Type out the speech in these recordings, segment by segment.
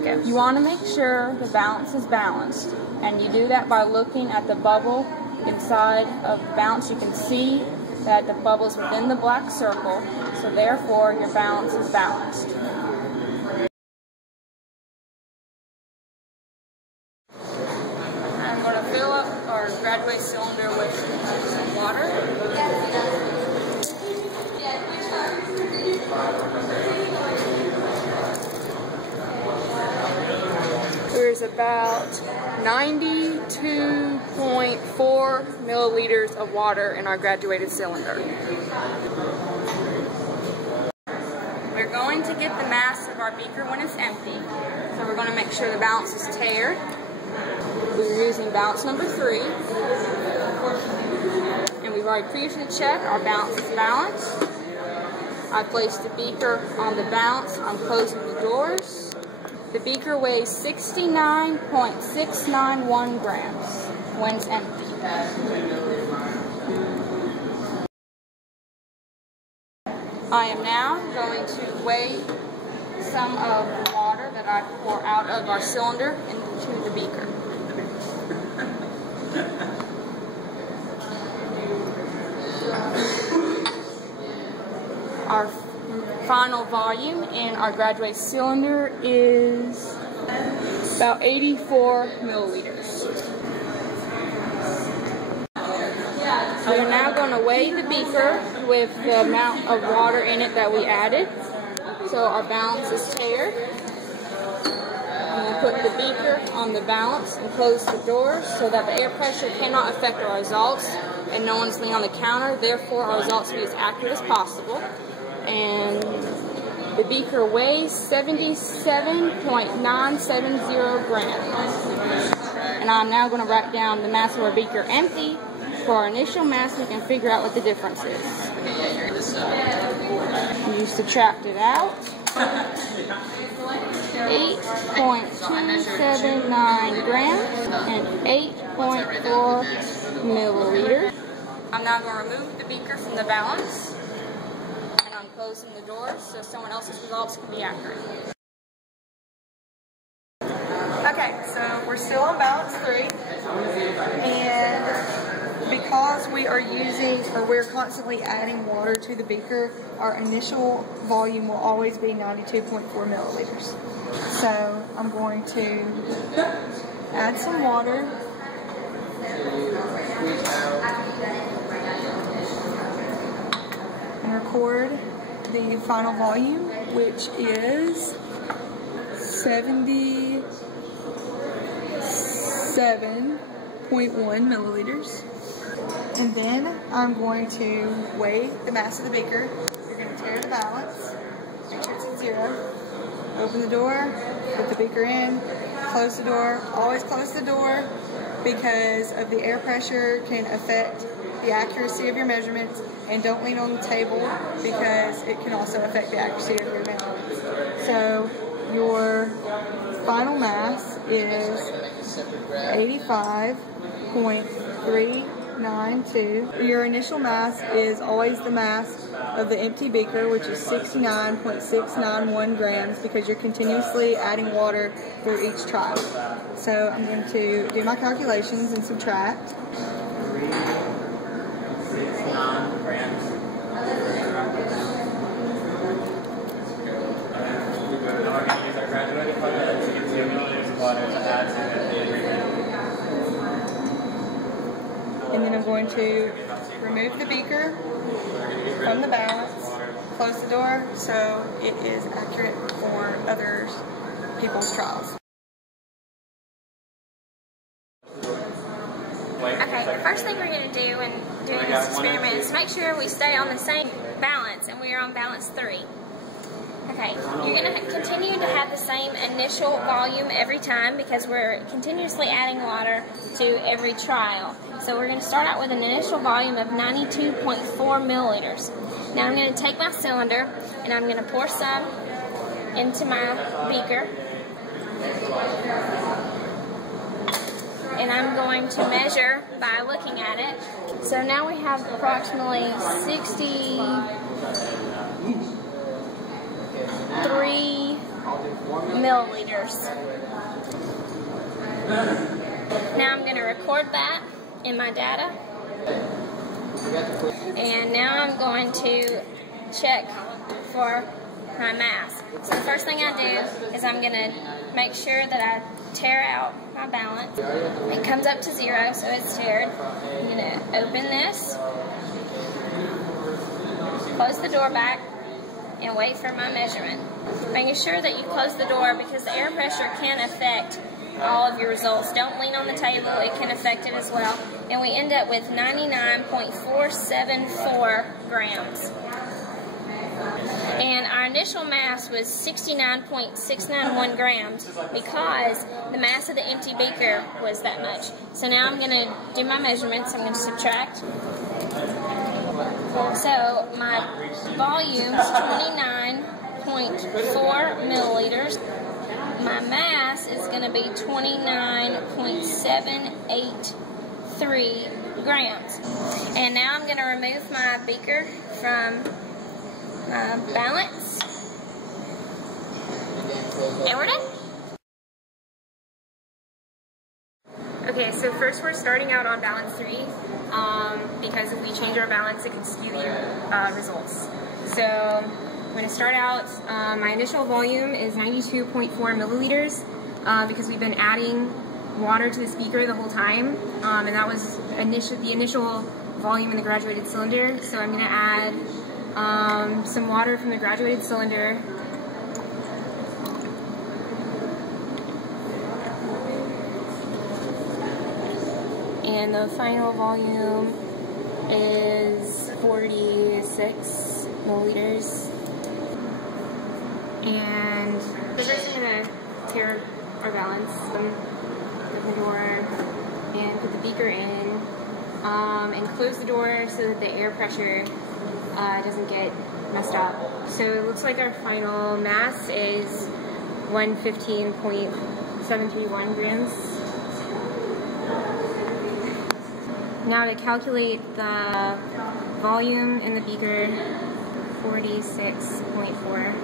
Okay. You want to make sure the balance is balanced, and you do that by looking at the bubble inside of the balance. You can see that the bubble is within the black circle, so therefore your balance is balanced. I'm going to fill up our graduate cylinder with water. There's about 92.4 milliliters of water in our graduated cylinder. We're going to get the mass of our beaker when it's empty. So we're going to make sure the balance is tiered. We're using balance number 3. And we've already previously checked our balance is balanced. I placed the beaker on the balance. I'm closing the doors. The beaker weighs 69.691 grams when it's empty. I am now going to weigh some of the water that I pour out of our cylinder into the beaker. Our final volume in our graduate cylinder is about 84 milliliters. We are now going to weigh the beaker with the amount of water in it that we added. So our balance is tiered. And we'll put the beaker on the balance and close the doors so that the air pressure cannot affect our results and no one's laying on the counter. Therefore, our results will be as accurate as possible. And the beaker weighs 77.970 grams. And I'm now going to write down the mass of our beaker empty for our initial mass. We can figure out what the difference is. You subtract it out. 8.279 grams and 8.4 milliliters. I'm now going to remove the beaker from the balance. I'm closing the doors so someone else's results can be accurate. Okay, so we're still on balance 3, and because we are we're constantly adding water to the beaker, our initial volume will always be 92.4 milliliters. So I'm going to add some water. And record the final volume, which is 77.1 milliliters. And then I'm going to weigh the mass of the beaker. You're going to tare the balance, make sure it's at 0. Open the door, put the beaker in, close the door. Always close the door because of the air pressure can affect the accuracy of your measurements, and don't lean on the table because it can also affect the accuracy of your measurements. So your final mass is 85.392. Your initial mass is always the mass of the empty beaker, which is 69.691 grams, because you're continuously adding water through each trial. So I'm going to do my calculations and subtract. And then I'm going to remove the beaker from the balance, close the door so it is accurate for other people's trials. Okay, the first thing we're going to do in doing this experiment is make sure we stay on the same balance, and we are on balance 3. Okay, you're going to continue to have the same initial volume every time because we're continuously adding water to every trial. So we're going to start out with an initial volume of 92.4 milliliters. Now I'm going to take my cylinder and I'm going to pour some into my beaker. And I'm going to measure by looking at it. So now we have approximately 63 milliliters. Now I'm going to record that in my data. And now I'm going to check for my mass. So the first thing I do is I'm going to make sure that I tear out my balance. It comes up to 0, so it's teared. I'm going to open this, close the door back, and wait for my measurement. Making sure that you close the door because the air pressure can affect all of your results. Don't lean on the table, it can affect it as well. And we end up with 99.474 grams. And our initial mass was 69.691 grams because the mass of the empty beaker was that much. So now I'm going to do my measurements. I'm going to subtract. So my volume is 29.4 milliliters. My mass is going to be 29.783 grams. And now I'm going to remove my beaker from my balance. And we're done. Okay, so first we're starting out on balance 3 because if we change our balance, it can skew the results. So I'm going to start out, my initial volume is 92.4 milliliters because we've been adding water to the beaker the whole time, and that was the initial volume in the graduated cylinder. So I'm going to add some water from the graduated cylinder. And the final volume is 46 milliliters. And first I'm going to tear our balance, open the door, and put the beaker in, and close the door so that the air pressure doesn't get messed up. So it looks like our final mass is 115.731 grams. Now to calculate the volume in the beaker, 46.4.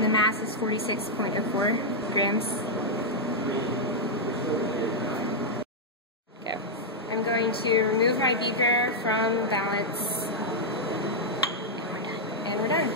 The mass is 46.04 grams. Okay. I'm going to remove my beaker from balance. And we're done.